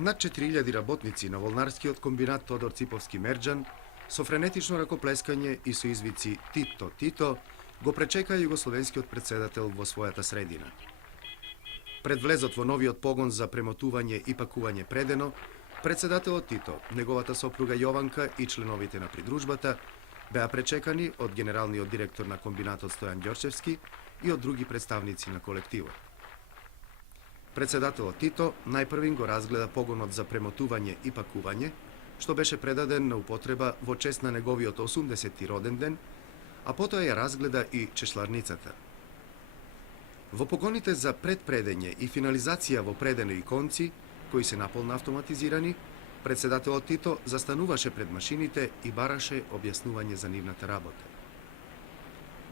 Над 4000 работници на волнарскиот комбинат Тодор Циповски Мерџан со френетично ракоплескање и со извици «Тито, Тито» го пречекаа југословенскиот претседател во својата средина. Пред влезот во новиот погон за премотување и пакување предено, претседателот Тито, неговата сопруга Јованка и членовите на придружбата беа пречекани од генералниот директор на комбинатот Стојан Ѓорчевски и од други представници на колективот. Претседателот Тито најпрвин го разгледа погонот за премотување и пакување, што беше предаден на употреба во чест на неговиот 80-ти роден ден, а потоа ја разгледа и чешларницата. Во погоните за предпредење и финализација во предено и конци, кои се наполно автоматизирани, претседателот Тито застануваше пред машините и бараше објаснување за нивната работа.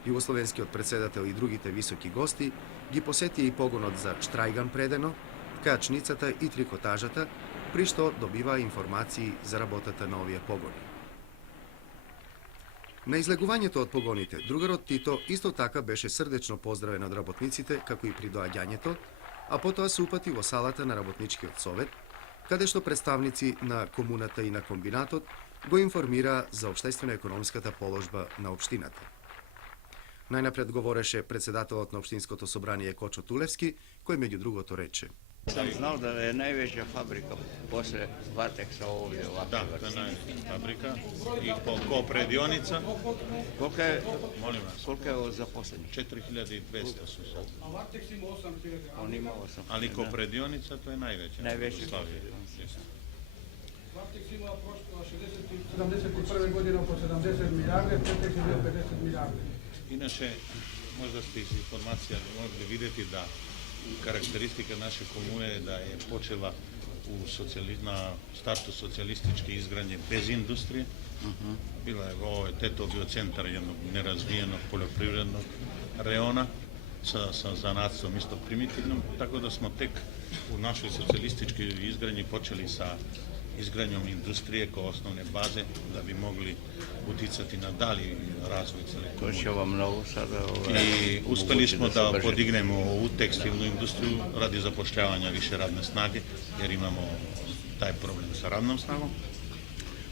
Југословенскиот претседател и другите високи гости ги посетија и погонот за штрајган предено, ткачницата и трикотажата, при што добиваа информации за работата на овие погони. На излегувањето од погоните, другарот Тито исто така беше срдечно поздравен од работниците, како и при доаѓањето, а потоа се упати во салата на работничкиот совет, каде што представници на комуната и на комбинатот го информираа за општествено-економската положба на општината. Најнапред говореше претседателот на Општинското собрание Кочо Тулевски, кој меѓу другото рече: Сам знал да е највеќа фабрика после Ватекса овде вака. Да, тоа е највеќа фабрика и по предионица. Колку е? Молим вас. Колку е запослени? 4200 су се. А Ватекс има 8000. Он има 8. Али ко предионица тоа е највеќа. Највеќа. Ватекс има прошло 71 година по 70 милиарди, Петекс има 50 милиарди. Иначе, можда сте из информација да можете видети да карактеристика наше комуне е да е почела на старту социјалистички изградње без индустрија. Била е во Тето био центар едно неразвиено полјопривредно реона со занатством исто примитивно, така да смо тек у нашој социјалистички изградњи почели са изградњом индустрија кој основне базе да би могли утицати на дали развој целе комуне. Тоа многу сада. И успели смо да подигнеме ову текстилну индустрiju ради запошлјавања више радне снаге, jer имамо тај проблем со радном снагом.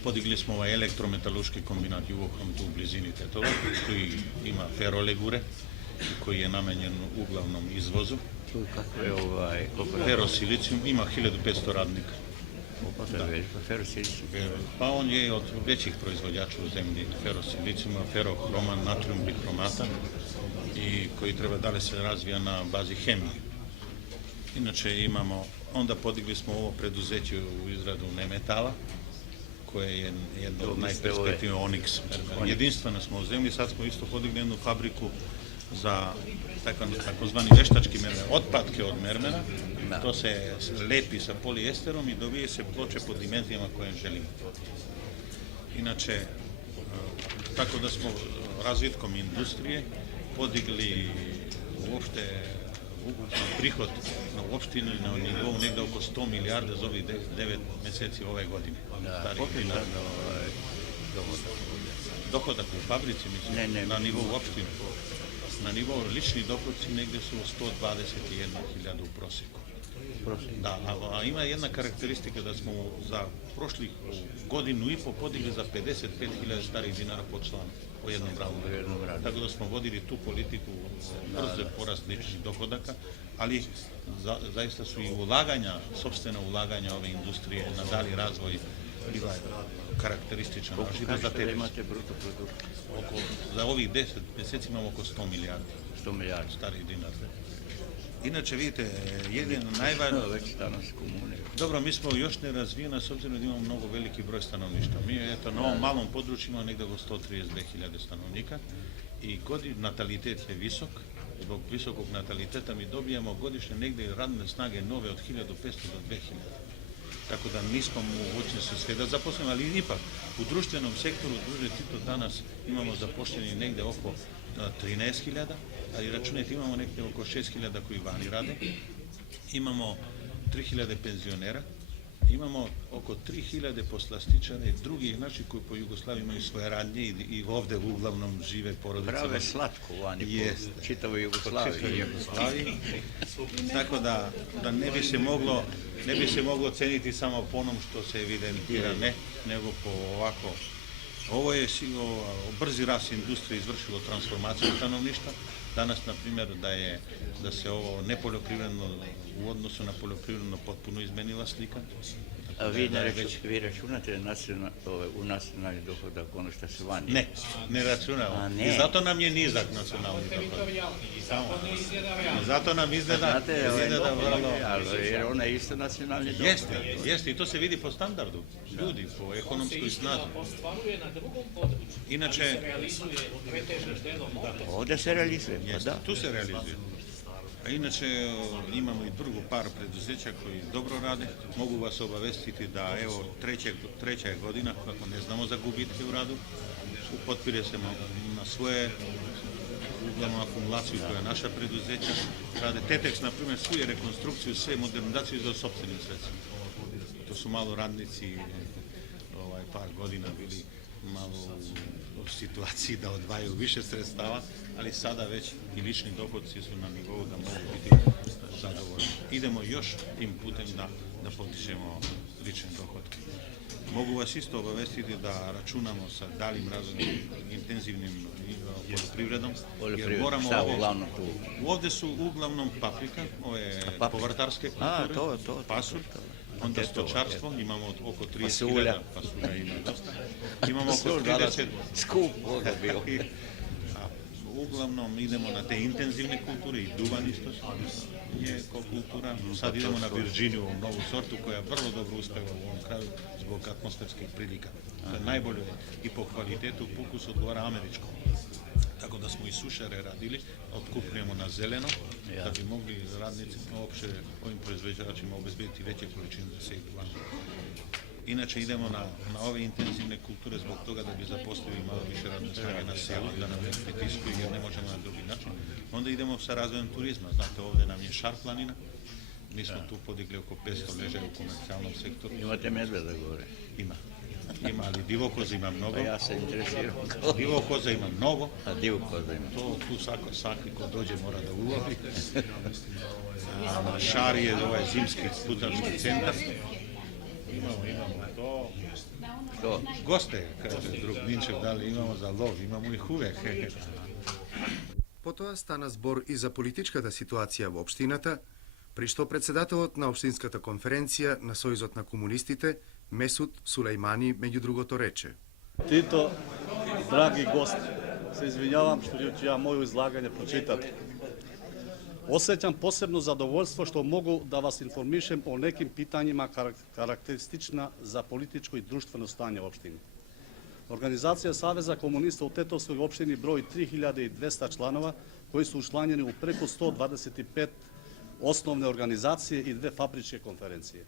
Подигли смо овај електрометалушки комбинат Југохром ту у близини Тетова, кој има феролегуре, кој е наменен углавном извозу. Како е овај? Феросилициум, има 1500 радника. Па он е од веќих производјачи земјни феросилициума, ферохроман, натриум бихромата и кои треба да се развија на бази хемија. Иначе имамо, онда подигли смо ово предузеќе у израду неметала, кој е едно од најперспективно Оникс. Единствено смо у земји, сад смо исто подигли едну фабрику за такозвани вештачки мермена, отпадки од мермена. То се лепи со полиестером и добие се плоче по димензијама која желиме. Иначе, така да смо развитком индустрија подигли уопште приход на општина на ниво негде околу 100 милиарди за овие 9 месеци ове години. Доходак у фабрици, мислам, на ниво општина. На ниво лични доходци негде су 121.000 у просеку. Да, а има една карактеристика да смо за прошли годину и по подигли за 55.000 стари динара по члан по едном раду. Така да смо водили ту политику брз пораст лични доходака, али заиста су и улагања, собствено улагања ове индустрија на дали развој била карактеристична. За тебе имате бруто продукт? За ових 10 месеци имам околу 100 милиарди. 100 милиарди стари динар. Иначе видите, еден најважен Добро, ми смо још неразвиена с обзиром да имamo многу велики број становништва. Ми ето на овом малом подручју има негде во 132.000 становника и наталитет е висок. Због високог наталитета ми добијamo годишне негде радне снаге нове од 1500 до 2000. Така да нисмо моgućни се све да запослиме, али ипак у друштвеном сектору Тито данас имамо запошлени негде околу 13.000, али рачунете имамо негде околу 6.000 кои вани раде. Имамо 3.000 пензионера Imamo oko 3000 poslastičara i drugih naših koji po Jugoslaviji imaju svoje radnje i ovdje uglavnom žive porodicama. Prave slatko vani po čitavoj Jugoslaviji. Jugoslaviji. Tako da ne bi se moglo ceniti samo po onom što se evidentira, ne, nego po ovako. Ovo je brzi rast industrije izvršilo transformaciju stanovništva. Danas, na primjer, da se ovo nepoljoprivredno u odnosu na poljoprivredno potpuno izmenila slika. A vi računate u nacionalni dohodak ono što se vani? Ne računamo. I zato nam je nizak nacionalni dohodak. Zato nam izgleda vrlo... Jer ona je isto nacionalni dohodak. Jeste, i to se vidi po standardu ljudi, po ekonomskoj snazi. Inače... Ovdje se realizuje, pa da. Tu se realizuje. A inače imamo i drugu par preduzeća koji dobro rade. Mogu vas obavestiti da evo treća je godina kako ne znamo za gubitke u radu. Potpire se na svoje uglavnom akumulaciju koja naša preduzeća rade. Tetex, na primjer, svu je rekonstrukciju, sve modernizaciju za sopstvenim sredstvima. To su malo radnici par godina bili malo u situaciji da odvajaju više sredstava, ali sada već i lični dohodci su na nivou da mogu biti zadovoljni. Idemo još tim putem da potičemo lične dohodke. Mogu vas isto obavestiti da računamo sa daljim razvojem intenzivnim poljoprivredom. Jer moramo ovdje su uglavnom paprika, ove povrtarske kulture, pasulj, onda stočarstvo, imamo oko 30.000 pasulja, ima dosta. Imamo oko 30... Skup voda bio. Uglavnom idemo na te intenzivne kulture i duvan isto je kao kultura. Sad idemo na Virginiju, novu sortu koja vrlo dobro uspeva u ovom kraju zbog atmosferskih prilika. To je najbolje i po kvalitetu ukus odgovara američkom. Tako da smo i sušare radili, otkupljujemo na zeleno, da bi mogli radnicima uopće ovim proizvođačima obezbediti veće količine za sebi. Inače idemo na ove intenzivne kulture zbog toga da bi zaposlili malo više radne snage na selu, da nam ne pritiskuju jer ne možemo na drugi način. Onda idemo sa razvojem turizma. Znate, ovdje nam je Šar planina. Mi smo tu podigli oko 500 ležaja u komercijalnom sektoru. Imate medveda gore? Ima, ali divokoza ima mnogo. Pa ja se interesiram. Divokoza ima mnogo. A divokoza ima? Tu svaki ko dođe mora da ulovi. Šar je zimski putački centar. Imamo to. Goste, kaže drug Minčev, da li imamo za lov, imamo ih uvek. Потоа стана збор и за политичката ситуација во општината, при што председателот на општинската конференција на Сојузот на комунистите, Месут Сулејмани, меѓу другото рече. Tito, dragi gosti, se izvinjavam što ću ja moje izlaganje pročitati. Osjećam posebno zadovoljstvo što mogu da vas informišem o nekim pitanjima karakteristična za političko i društveno stanje u opštini. Organizacija Saveza komunista u Tetovskoj opštini broji 3200 članova koji su učlanjeni u preko 125 osnovne organizacije i 2 fabričke konferencije.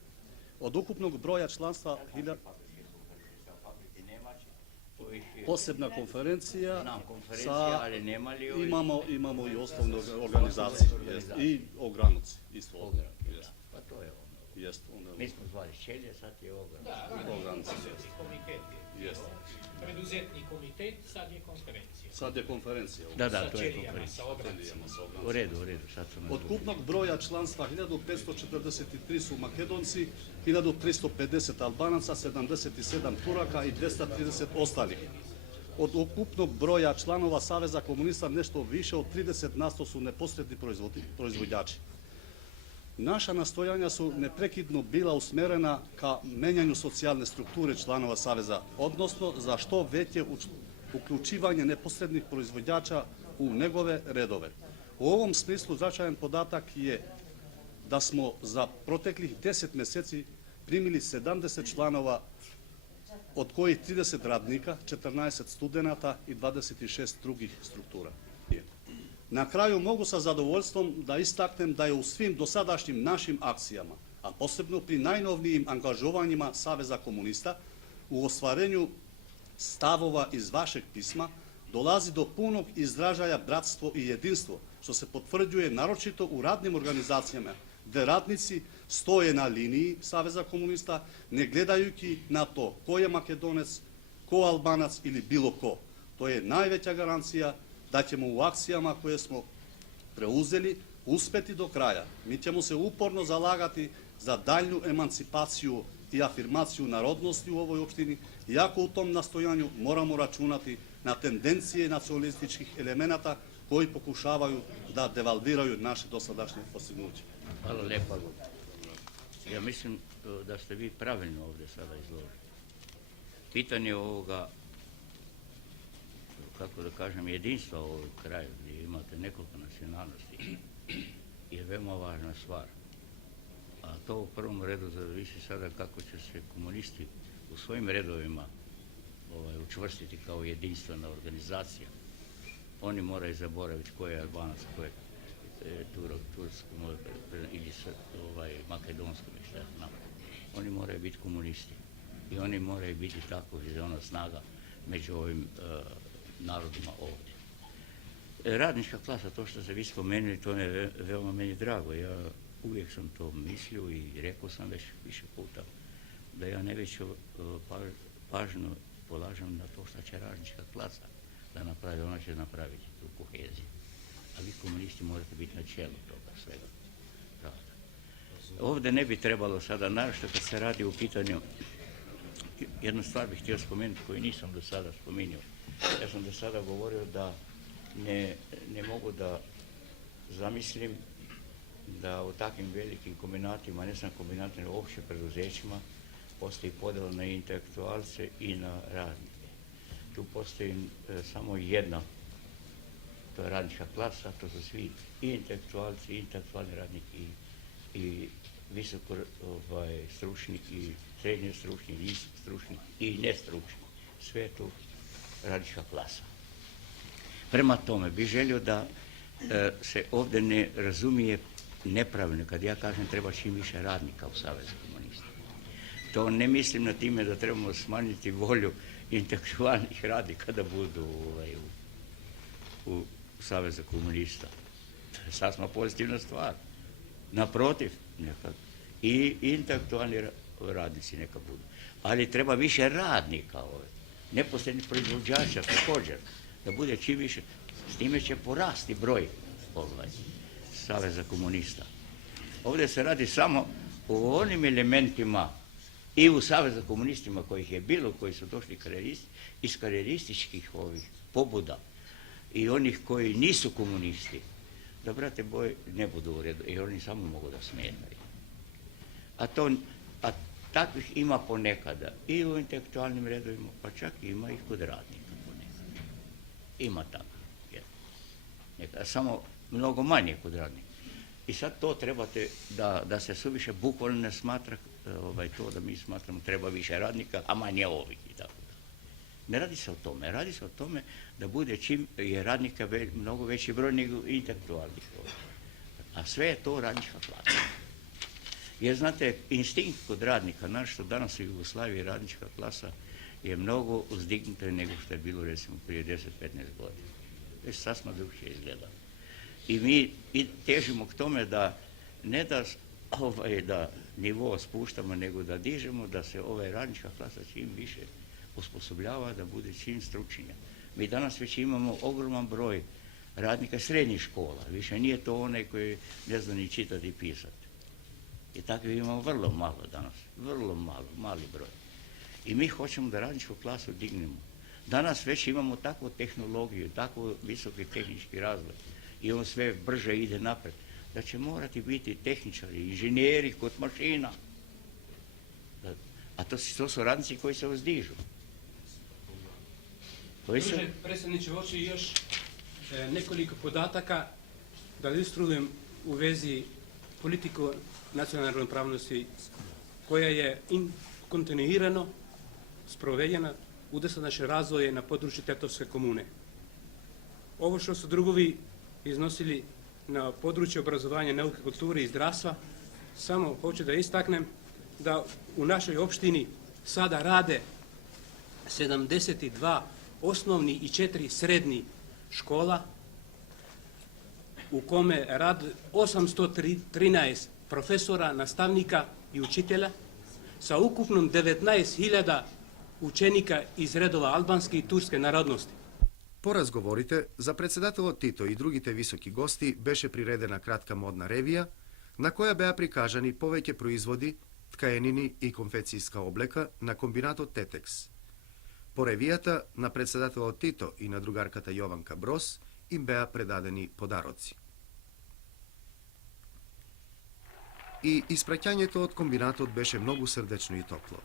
Od ukupnog broja članstva posebna konferencija, imamo i osnovne organizacije i ogranuci isto. Pa to je ono. Mi smo zvali Šelje, sad je ogranuci. Preduzetni komitet, sad je konferencija. Sad je konferencija. Da, to je konferencija. U redu, sad sam... Od ukupnog broja članstva 1543 su Makedonci, 1350 Albanaca, 77 Turaka i 230 ostalih. Od ukupnog broja članova Saveza komunista nešto više od 30% su neposredni proizvođači. Naša nastojanja su neprekidno bila usmerena ka menjanju socijalne strukture članova Saveza, odnosno za što veće uključivanje neposrednih proizvođača u njegove redove. U ovom smislu značajan podatak je da smo za proteklih 10 mjeseci primili 70 članova, od kojih 30 radnika, 14 studenata i 26 drugih struktura. Na kraju mogu sa zadovoljstvom da istaknem da je u svim dosadašnjim našim akcijama, a posebno pri najnovnijim angažovanjima Saveza komunista u ostvarenju stavova iz vašeg pisma dolazi do punog izražaja bratstvo i jedinstvo, što se potvrđuje naročito u radnim organizacijama, gdje radnici stoje na liniji Saveza komunista, ne gledajući na to ko je Makedonec, ko Albanac ili bilo ko. To je najveća garancija da ćemo u akcijama koje smo preuzeli uspeti do kraja. Mi ćemo se uporno zalagati za daljnju emancipaciju i afirmaciju narodnosti u ovoj opštini, iako u tom nastojanju moramo računati na tendencije nacionalističkih elemenata koji pokušavaju da devalviraju naše dosadašnje postignuće. Hvala lijepa. Ja mislim da ste vi pravilno ovdje sada izložili. Pitanje ovoga, kako da kažem, jedinstva u ovom kraju gdje imate nekoliko nacionalnosti je veoma važna stvar. A to u prvom redu zavisi sada kako će se komunisti u svojim redovima učvrstiti kao jedinstvena organizacija. Oni moraju zaboraviti ko je Albanac, ko je tursko ili makedonsko, šta ja znam. Oni moraju biti komunisti i oni moraju biti tako viziona snaga među ovim narodima ovdje. Radnička klasa, to što ste vi spomenuli, to je veoma meni drago. Ja uvijek sam to mislio i rekao sam već više puta da ja najveću pažnju polažem na to što će radnička klasa da napravi, ona će napraviti tu koheziju. A vi komunisti morate biti na čelu toga svega rada. Ovdje ne bi trebalo sada, naročito kad se radi u pitanju, jednu stvar bih htio spomenuti koju nisam do sada spominjao. Ja sam do sada govorio da ne mogu da zamislim da u takvim velikim kombinatima, ne samo kombinatima, nego uopće preduzećima, postoji podjela na intelektualce i na radnike. Tu postoji samo jedna, to je radnička klasa, to su svi i intelektualci, i intelektualni radnici, i visoko stručni, i srednje stručni, i stručni, i nestručni. Sve je tu radnička klasa. Prema tome, bih želio da se ovdje ne razumije nepravilno kad ja kažem treba čim više radnika u Savezu komunista. To ne mislim na time da trebamo smanjiti volju intelektualnih radnika da budu u Savezu komunista. To je sasma pozitivna stvar. Naprotiv, neka i intelektualni radnici neka budu. Ali treba više radnika ovdje. Neposrednih proizvođača također. Da bude čim više. S time će porasti broj Saveza komunista. Ovdje se radi samo o onim elementima i u Saveza komunistima kojih je bilo, koji su došli iz karijerističkih pobuda i onih koji nisu komunisti, da, brate boj, ne budu u redu, jer oni samo mogu da smetaju. A takvih ima ponekada i u intelektualnim redovima, pa čak ima ih kod radnika ponekada. Ima tako. Samo mnogo manje kod radnika. I sad to trebate da se suviše bukvalno ne smatra to da mi smatramo treba više radnika, a manje ovih i tako da. Ne radi se o tome. Radi se o tome da bude čim je radnika mnogo veći broj nego intelektualnih. A sve je to radnička klasa. Jer znate, instinkt kod radnika, našto danas u Jugoslaviji radnička klasa je mnogo uzdignuta nego što je bilo recimo prije 10-15 godina. Već sasma drugčije izgleda. I mi težimo k tome da ne da nivo spuštamo, nego da dižemo, da se radnička klasa čim više osposobljava, da bude čim stručnija. Mi danas već imamo ogroman broj radnika srednjih škola. Više nije to onaj koji ne zna ni čitati i pisati. I takvi imamo vrlo malo danas. Vrlo malo, mali broj. I mi hoćemo da radničku klasu dignemo. Danas već imamo takvu tehnologiju, tako visoki tehnički razvoj i on sve brže ide napred, da će morati biti tehničari, inženjeri kod mašina. A to su radnici koji se uzdižu. Predsjedniče, hoću još nekoliko podataka da ilustrujem u vezi politiku nacionalne ravnopravnosti koja je kontinuirano sprovedena u dosadašnjem razvoju na području Tetovske komune. Ovo što su drugovi iznosili na području obrazovanja, nauke, kulture i zdravstva, samo hoću da istaknem da u našoj opštini sada rade 72 osnovni i 4 srednji škola, u kome radi 813 професора, наставника и учителя, sa ukupnom 19.000 ученика из редова албански и турски народности. По разговорите, за председателот Тито и другите високи гости беше приредена кратка модна ревија, на која беа прикажани повеќе производи, ткаенини и конфекцијска облека на комбинатот Тетекс. По ревијата на председателот Тито и на другарката Јованка Брос им беа предадени подароци. И испраќањето од комбинатот беше многу срдечно и топло.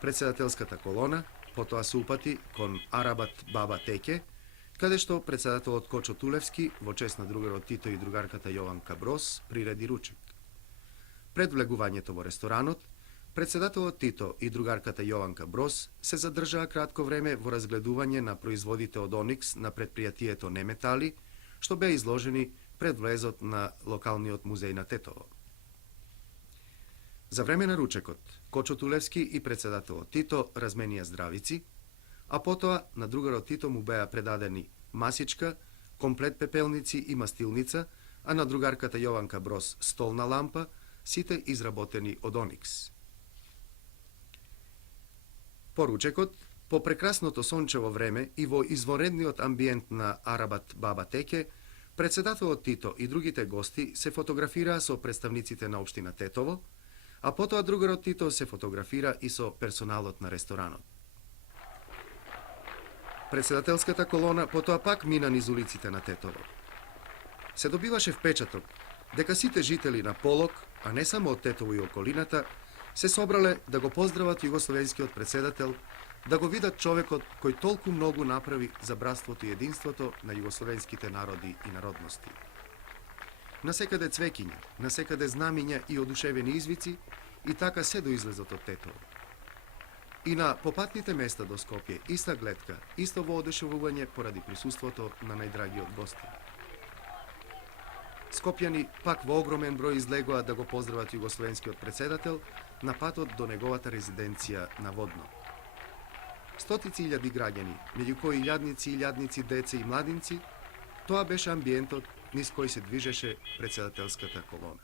Председателската колона потоа се упати кон Арабат Баба Теке, каде што председателот Кочо Тулевски во чест на другарот Тито и другарката Јованка Брос приреди ручек. Пред влегувањето во ресторанот, председателот Тито и другарката Јованка Брос се задржаа кратко време во разгледување на производите од оникс на предпријатието Неметали, што беа изложени пред влезот на локалниот музеј на Тетово. За време на ручекот, Кочо Тулевски и председателот Тито разменија здравици, а потоа на другарот Тито му беа предадени масичка, комплет пепелници и мастилница, а на другарката Јованка Брос столна лампа, сите изработени од оникс. По ручекот, по прекрасното сончево време и во изворедниот амбиент на Арабат Баба Теке, председателот Тито и другите гости се фотографираа со представниците на општина Тетово, а потоа другарот Тито се фотографира и со персоналот на ресторанот. Председателската колона потоа пак мина низ улиците на Тетово. Се добиваше впечаток дека сите жители на Полок, а не само од Тетово и околината, се собрале да го поздрават југословенскиот председател, да го видат човекот кој толку многу направи за братството и единството на југословенските народи и народности. Насекаде цвеќиња, насекаде знамиња и одушевени извици, и така се до излезот од Тетово. И на попатните места до Скопје иста гледка, исто воодушевување поради присуството на најдрагиот гости. Скопјани пак во огромен број излегоа да го поздрават југословенскиот председател на патот до неговата резиденција на Водно. Стотици илјади граѓани, меѓу кои илјадници и илјадници деца и младинци, тоа беше амбиентот низ кој се движеше председателската колона.